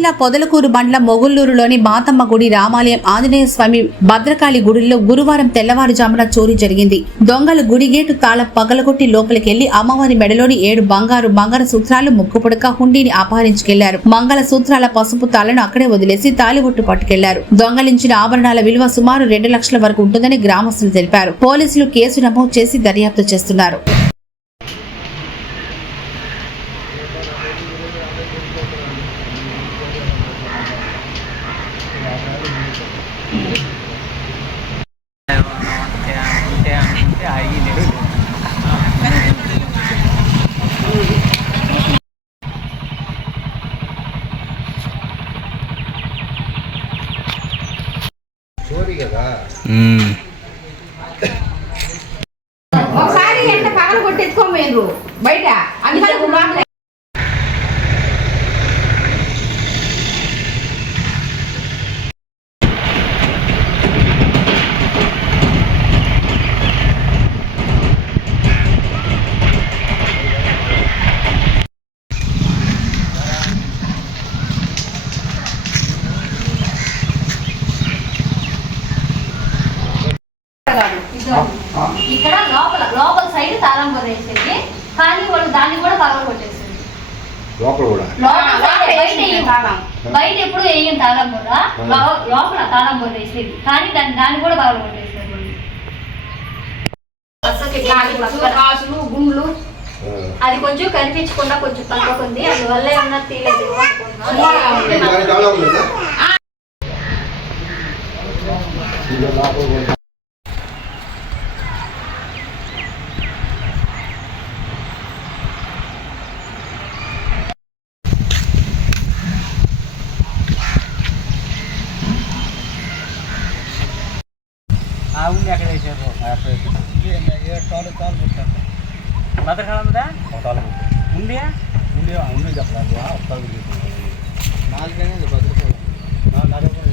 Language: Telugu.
జిల్లా పొదలకూరు మండలం మొగుళ్లూరులోని మాతమ్మ గుడి రామాలయం ఆంజనేయ స్వామి భద్రకాళి గుడిలో గురువారం తెల్లవారుజామున చోరీ జరిగింది. దొంగలు గుడి గేటు తాళం పగలగొట్టి లోపలికెళ్లి అమ్మవారి మెడలోని 7 బంగారు మంగళసూత్రాలు, ముక్కుపుడక, హుండీని అపహరించుకెళ్లారు. మంగళ సూత్రాల పసుపు తాళ్లను అక్కడే వదిలేసి తాళిబొట్టు పట్టుకెళ్లారు. దొంగలించిన ఆభరణాల విలువ సుమారు 2 లక్షల వరకు ఉంటుందని గ్రామస్తులు తెలిపారు. పోలీసులు కేసు నమోదు చేసి దర్యాప్తు చేస్తున్నారు. ఒకసారి ఎంత పగలు కొట్టెత్తుకోమేరు బయట అందుకని ఇక్కడ లోపల సైడ్ తాళం కొట్టేసేది, కానీ వాళ్ళు దాన్ని కూడా పగల కొట్టేసేది. బయట ఎప్పుడు వేయం తాళం కూడా, లోపల తాళం కొట్టేసేది, కానీ దాన్ని కూడా పగల కొట్టేసేది. కాసులు గుండ్లు అది కొంచెం కనిపించకుండా కొంచెం పక్కకుంది, అందువల్ల ఏమన్నా తీయలేదు. చెప్పలేదు